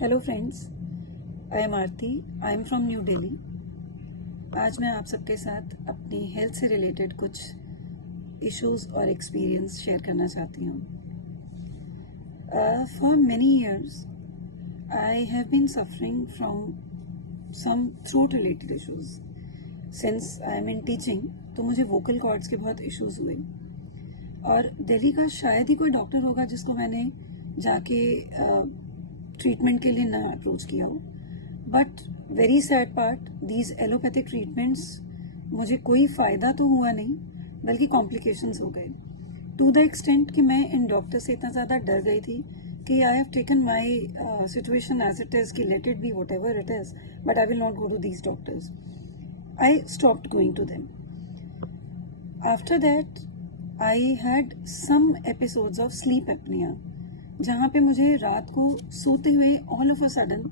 Hello friends, I am Aarti. I am from new Delhi. आज मैं आप सबके साथ अपनी हेल्थ से रिलेटेड कुछ इश्यूज और एक्सपीरियंस शेयर करना चाहती हूँ। For many years I have been suffering from some throat related issues. Since I am in teaching तो मुझे वोकल कॉर्ड्स के बहुत इश्यूज हुए और दिल्ली का शायद ही कोई डॉक्टर होगा जिसको मैंने जाके ट्रीटमेंट के लिए ना अप्रोच किया हो। But very sad part, these allopathic treatments मुझे कोई फ़ायदा तो हुआ नहीं बल्कि कॉम्प्लिकेशंस हो गए, टू द एक्सटेंट कि मैं इन डॉक्टर से इतना ज़्यादा डर गई थी कि I have taken my situation as it is कि let it be whatever it is, but I will not go to these doctors. I stopped going to them. After that I had some episodes of sleep apnea, जहाँ पे मुझे रात को सोते हुए all of a sudden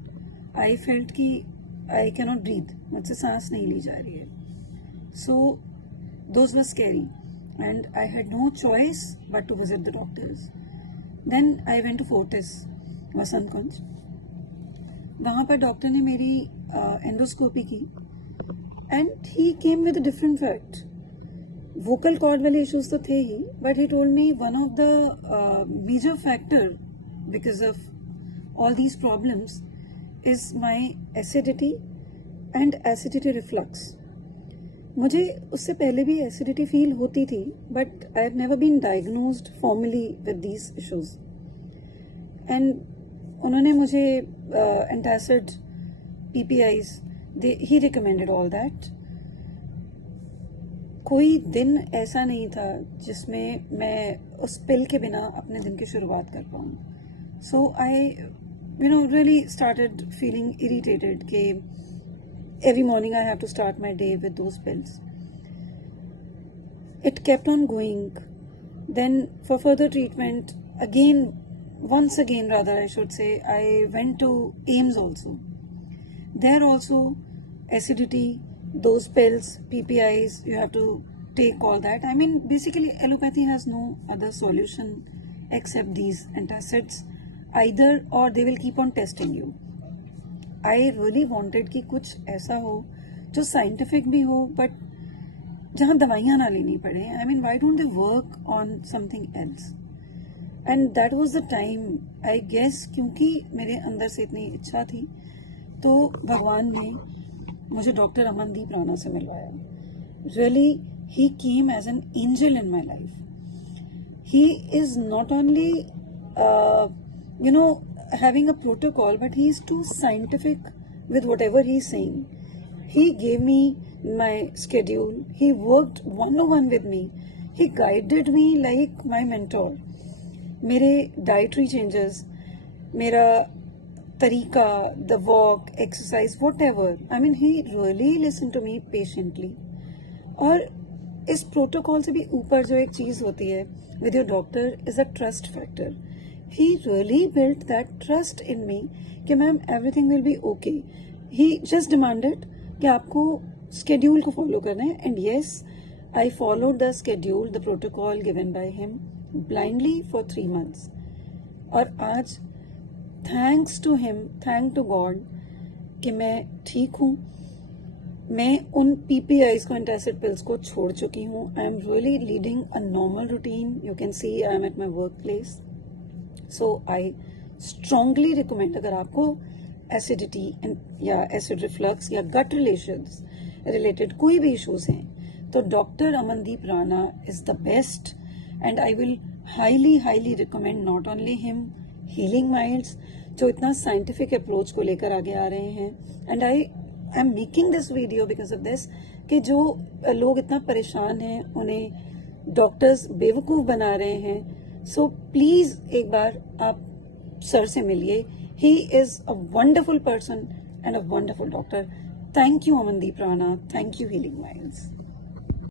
I felt कि I can not breathe, मुझसे सांस नहीं ली जा रही है। So those were scary and I had no choice but to visit the doctors. Then I went to Fortis Vasant Kunj. वहाँ पर डॉक्टर ने मेरी एंडोस्कोपी की and he came with different fact. Vocal cord वाले इश्यूज तो थे ही, but he told me one of the major factor because of all these problems is my acidity and acidity reflux. मुझे उससे पहले भी एसिडिटी फील होती थी, but I have never been diagnosed formally with these issues. And उन्होंने मुझे antacid, PPIs, he recommended all that. कोई दिन ऐसा नहीं था जिसमें मैं उस पिल के बिना अपने दिन की शुरुआत कर पाऊँ। So I really started feeling irritated कि every morning I have to start my day with those pills. It kept on going. Then for further treatment once again rather I should say, I went to AIIMS also. There also acidity, those pills, PPIs, you have to take all that. I mean, basically allopathy has no other solution except these antacids either, or they will keep on testing you. I really wanted कि कुछ ऐसा हो जो scientific भी हो but जहाँ दवाइयाँ ना लेनी पड़े। I mean, why don't they work on something else? And that was the time, I guess, क्योंकि मेरे अंदर से इतनी इच्छा थी तो भगवान ने मुझे डॉक्टर अमनदीप राणा से मिलवाया। Really he came as an angel in my life. He is not only having a protocol, but he is too scientific with whatever he is saying. He gave me my schedule. He worked one-on-one with me. He guided me like my mentor. मेरे dietary changes, मेरा तरीका, the walk, exercise, whatever. I mean, he really listened to me patiently. और इस protocol से भी ऊपर जो एक चीज़ होती है with your doctor is a trust factor. He really built that trust in me कि ma'am everything will be okay. He just demanded कि आपको schedule को follow करना है, and yes, I followed the schedule, the protocol given by him blindly for 3 months. और आज thanks to him, thank to God कि मैं ठीक हूँ। मैं उन PPIs को, एंटासिड पिल्स को छोड़ चुकी हूँ। I am really leading a normal routine. You can see I am at my work place. So I strongly recommend, अगर आपको एसिडिटी या एसिड रिफ्लक्स या गट रिलेटेड कोई भी इश्यूज हैं तो doctor Amandeep Rana is the best. And I will highly recommend not only him, healing minds, जो इतना साइंटिफिक अप्रोच को लेकर आगे आ रहे हैं। And I am making this video because of this कि जो लोग इतना परेशान हैं उन्हें डॉक्टर्स बेवकूफ़ बना रहे हैं। सो प्लीज़ एक बार आप सर से मिलिए। He is a wonderful person and a wonderful doctor. Thank you Amandeep Rana, thank you healing minds.